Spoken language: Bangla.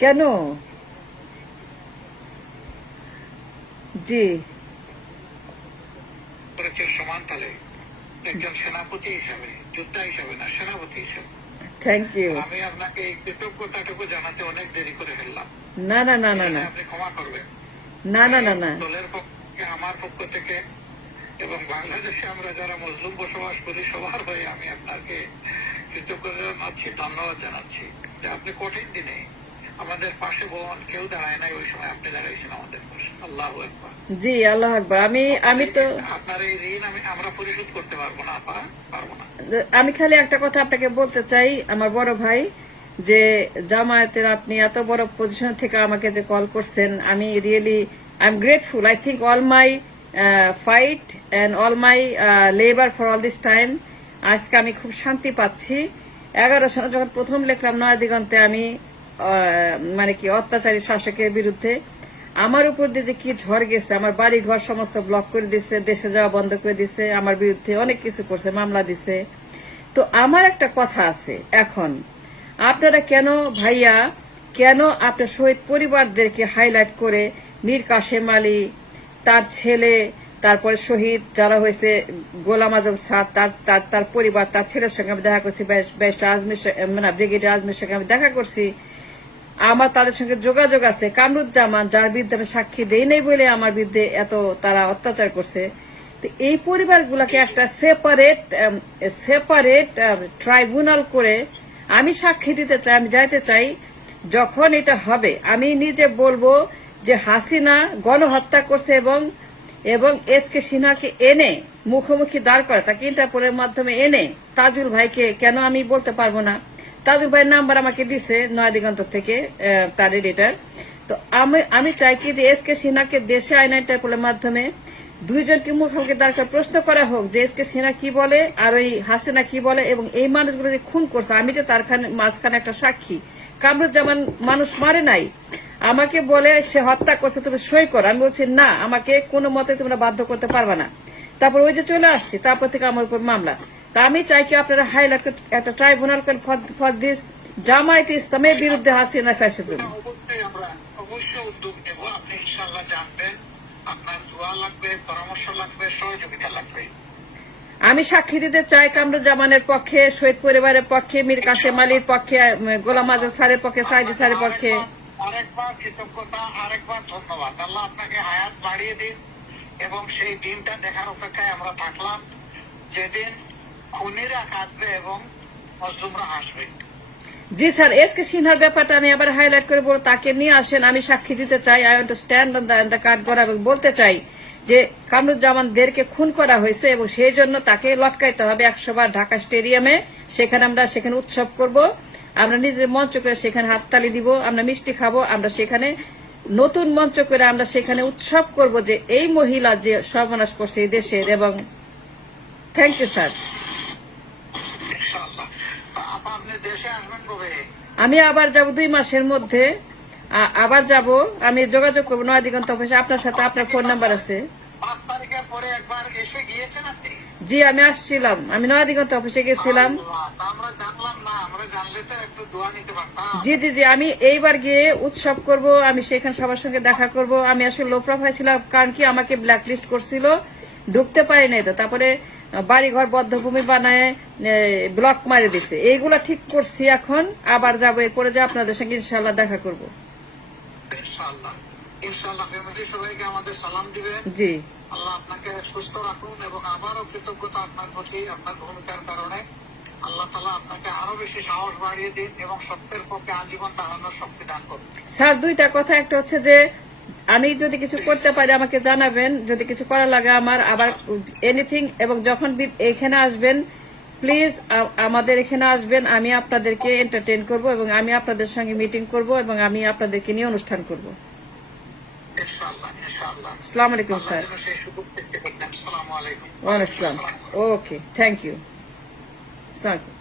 কেন? জি সমান তালে একজন সেনাপতি হিসাবে, যোদ্ধা হিসাবে না, সেনাপতি হিসাবে। Thank you. আমি আপনাকে এই কৃতজ্ঞতাটুকু জানাতে অনেক দেরি করে ফেললাম। না না না না না, আপনি ক্ষমা করবেন। না না না না, দলের পক্ষে, আমার পক্ষ থেকে এবং বাংলাদেশে আমরা যারা মুসলিম বসবাস করি সবার হয়ে আমি আপনাকে কৃতজ্ঞতা জানাচ্ছি, ধন্যবাদ জানাচ্ছি যে আপনি কঠিন দিনে আমাদের পাশে বোন কেউ দাঁড়ায় নাই, ওই সময় আপনি দাঁড়াইছেন আমাদের পাশে। আল্লাহু আকবার। জি আল্লাহ আকবার। আমি তো আপনার এই ঋণ আমরা পরিশোধ করতে পারবো না, পারবো না। আমি খালি একটা কথা আপনাকে বলতে চাই, আমার বড় ভাই, যে জামায়াতের আপনি এত বড় পজিশন থেকে আমাকে যে কল করছেন, আমি really I am grateful. I think all my fight and all my labour for all this time, আজকে আমি খুব শান্তি পাচ্ছি। 11 সালে যখন প্রথম লিখলাম নয়া দিগন্তে, আমি মানে কি অত্যাচারী শাসকের বিরুদ্ধে, আমার উপর দিয়ে যে কি ঝড় গেছে, আমার বাড়ি ঘর সমস্ত ব্লক করে দিছে, দেশে যাওয়া বন্ধ করে দিছে, আমার বিরুদ্ধে অনেক কিছু করছে, মামলা দিছে। তো আমার একটা কথা আছে, এখন আপনারা কেন ভাইয়া, কেন আপনার শহীদ পরিবারদেরকে হাইলাইট করে মীর কাশেম আলী, তার ছেলে, তারপরে শহীদ যারা হয়েছে গোলাম আজম স্যার, তার পরিবার, তার ছেলের সঙ্গে আমি দেখা করছি, ব্যারিস্টার আজমির, মানে ব্রিগেডিয়ার আজমির সঙ্গে আমি দেখা করছি, আমার তাদের সঙ্গে যোগাযোগ আছে। কামরুজ্জামান, যার বিরুদ্ধে আমি সাক্ষী দেই নাই বলে আমার বিরুদ্ধে এত তারা অত্যাচার করছে। তো এই পরিবারগুলোকে একটা সেপারেট ট্রাইব্যুনাল করে আমি সাক্ষী দিতে চাই, আমি যাইতে চাই। যখন এটা হবে আমি নিজে বলবো যে হাসিনা গণহত্যা করছে, এবং এসকে সিনহাকে এনে মুখোমুখি দাঁড় করে, তাকে ইন্টারপোলের মাধ্যমে এনে তাজুল ভাইকে, কেন আমি বলতে পারবো না? তাজুল ভাইয়ের নাম্বার আমাকে দিছে নয়া দিগন্ত থেকে, তার এডিটর। তো আমি চাই কি যে এসকে সিনহাকে দেশে আইনা ইন্টারপোলের মাধ্যমে দুইজনকে মুখোমুখি দাঁড় করে প্রশ্ন করা হোক যে এসকে সিনহা কি বলে আর ওই হাসিনা কি বলে, এবং এই মানুষগুলো যে খুন করছে, আমি যে তার মাঝখানে একটা সাক্ষী। কামরুজ্জামান মানুষ মারে নাই, আমাকে বলে সে হত্যা করছে, তুমি সই করো। আমি বলছি না, আমাকে কোনো মতে তোমরা বাধ্য করতে পারবে না। তারপর ওই যে চলে আসছি, তারপর থেকে আমার উপর মামলা। তা আমি চাই কি আপনারা হাইলাইট একটা ট্রাইব্যুনাল ফর দিস জামায়াতে ইসলামের বিরুদ্ধে হাসিনা ফ্যাসিজম। অবশ্যই উদ্যোগ নেব। আপনি ইনশাআল্লাহ জানবেন, আপনার দোয়া লাগবে, পরামর্শ লাগবে, সহযোগিতা লাগবে। আমি সাক্ষী দিতে চাই কামরুজ্জামানের পক্ষে, শহীদ পরিবারের পক্ষে, মীর কাশেম আলীর পক্ষে, গোলাম আজম স্যারের পক্ষে, সাইদি স্যারের পক্ষে। আরেকবার কৃতজ্ঞতা, আরেকবার ধন্যবাদ। আল্লাহ আপনাকে হায়াত বাড়িয়ে দিন, এবং সেই দিনটা দেখার অপেক্ষায় আমরা থাকলাম, যেদিন খুনিরা কাঁদবে এবং মজলুমরা হাসবে। জি স্যার, এসকে সিনহার ব্যাপারটা আমি আবার হাইলাইট করে বলবো, তাকে নিয়ে আসেন, আমি সাক্ষী দিতে চাই। I want to stand on the card করা, এবং বলতে চাই যে কামরুজ্জামানদেরকে খুন করা হয়েছে এবং সেই জন্য তাকে লটকাইতে হবে 100 বার ঢাকা স্টেডিয়ামে। সেখানে উৎসব করব, আমরা নিজের মঞ্চ করে সেখানে হাততালি দিব, আমরা মিষ্টি খাবো, আমরা সেখানে নতুন মঞ্চ করে আমরা সেখানে উৎসব করব যে এই মহিলা যে সর্বনাশ করছে এই দেশের। এবং থ্যাংক ইউ স্যার। আমি আবার যাব 2 মাসের মধ্যে, আবার যাব। আমি যোগাযোগ করবো নয়া দিগন্ত অফিসে আপনার সাথে। আপনার ফোন নাম্বার আছে? জি আমি আসছিলাম, আমি নয়া দিগন্ত অফিসে গেছিলাম। জি জি জি, আমি এইবার গিয়ে উৎসব করব, আমি সেখানে সবার সঙ্গে দেখা করব। আমি আসলে লো প্রোফাইল ছিলাম, কারণ কি আমাকে ব্ল্যাকলিস্ট করছিল, ঢুকতে পারি নাই। তো তারপরে বাড়িঘর বদ্ধভূমি বানায় ব্লক মারে দিছে, এইগুলা ঠিক করছি। এখন আবার যাবো, এরপরে যে আপনাদের সঙ্গে ইনশাআল্লাহ দেখা করব। জি, আল্লাহ আপনাকে সুস্থ রাখুন, এবং আবারও কৃতজ্ঞতা আপনার প্রতি, আপনার ভূমিকার কারণে। আল্লাহ তাআলা আপনাকে আরো বেশি সাহস বাড়িয়ে দিন এবং সত্যের পক্ষে আজীবন দাঁড়ানোর শক্তি দান করুন। স্যার 2টা কথা, একটা হচ্ছে যে আমি যদি কিছু করতে পারি আমাকে জানাবেন, যদি কিছু করা লাগে আমার, আবার এনিথিং। এবং যখন এখানে আসবেন প্লিজ আমাদের এখানে আসবেন, আমি আপনাদেরকে এন্টারটেইন করব, এবং আমি আপনাদের সঙ্গে মিটিং করব, এবং আমি আপনাদেরকে নিয়ে অনুষ্ঠান করব। আসসালামু আলাইকুম স্যার। ওয়ালাইকুম আসসালাম। ওকে, থ্যাংক ইউ। আসসালামু আলাইকুম।